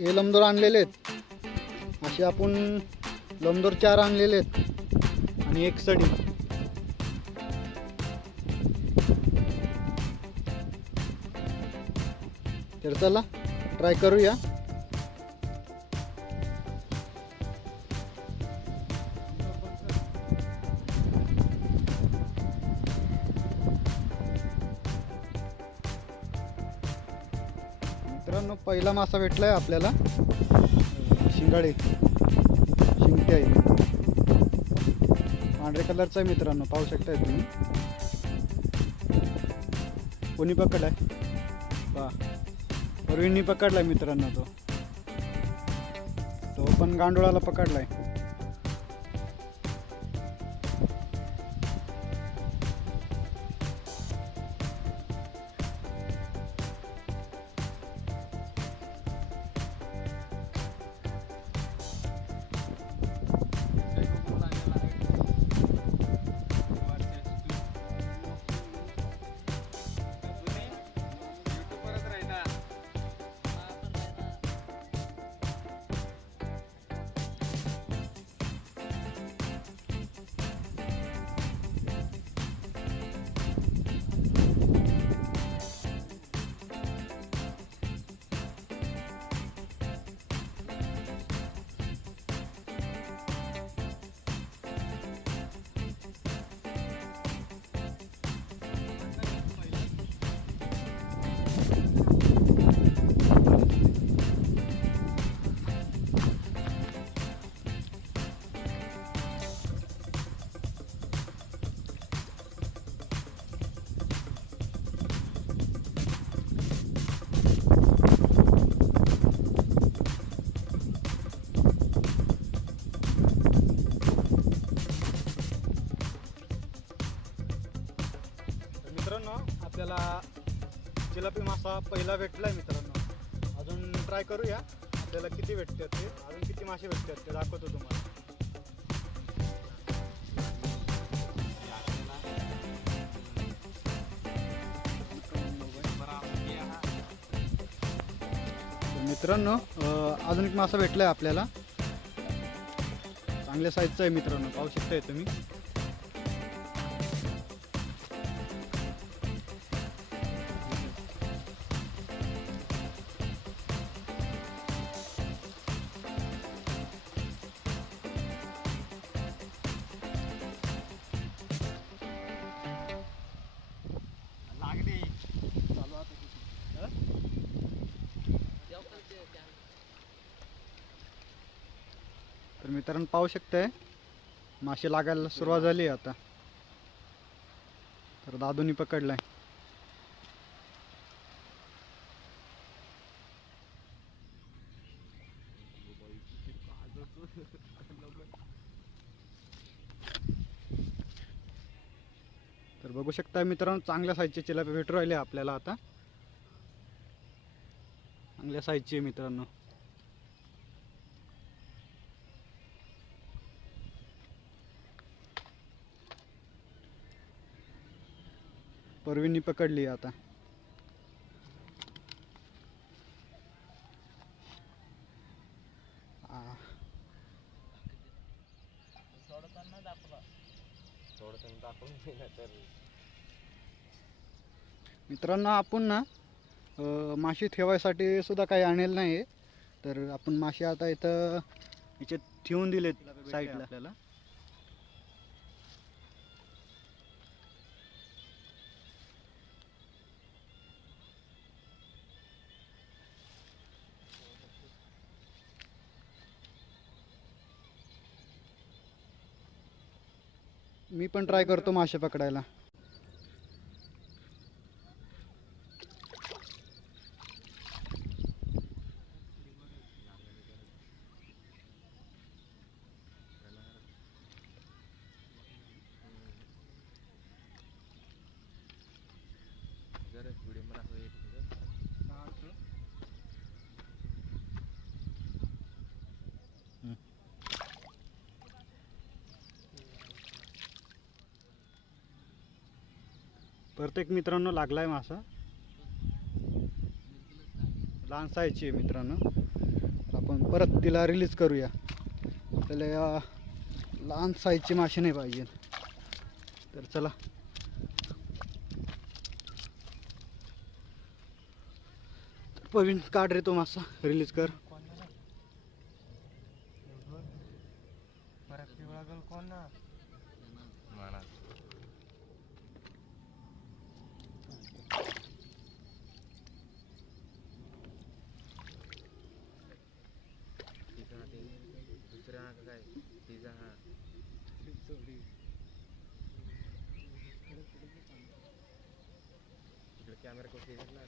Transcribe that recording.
हे लमदोर आणलेले आहेत. असे आपण लमदोर चार आणलेले आहेत. आणि एक सडी. तर चला ट्राय करूया. मित्रांनो पहिला मासा भेटला आहे आपल्याला. शिंगाळे शिंगटे आहे. पांढऱ्या कलरचा आहे मित्रांनो पाहू शकताय तुम्ही. कोणी पकडलाय? पहा. परवींनी पकडलाय मित्रांनो तो. तो पण गांडोळाला पकडलाय. मित्रांनो आपल्याला जिलापी मासा पहिला भेटला आहे मित्रांनो. अजून ट्राय करूया. आपल्याला किती भेटतात ते? अजून किती मासे भेटतात ते दाखवतो तुम्हाला. मित्रांनो अजून एक मासा भेटला आहे आपल्याला. चांगल्या साईजचा आहे मित्रांनो पाहू शकताय तुम्ही. तर मित्रांनो पाहू शकताय. मासे लागायला सुरुवात झाली आहे आता. तर दादूनी पकडलाय. तर बघू शकता मित्रांनो चांगल्या साईजचे चिलापे भेटू राहिले आपल्याला आता. चांगल्या साईजचे आहे मित्रांनो. परवींनी पकडली आता. मित्रांनो आपण ना माशी ठेवायसाठी सुद्धा काही आणेल नाही तर आपण मासे आता इथं याच्यात ठेवून दिलेत साईडला. आपल्याला? मी पण ट्राय करतो मासे पकडायला. प्रत्येक मित्रांनो लागलाय मासा. लहान साईजची आहे मित्रांनो. आपण परत तिला रिलीज करूया. आपल्याला या लहान साईजची मासे नाही पाहिजे. तर चला. प्रवीण काढ रे तो मासा. रिलीज कर. कॅमेरा कुठे घेतला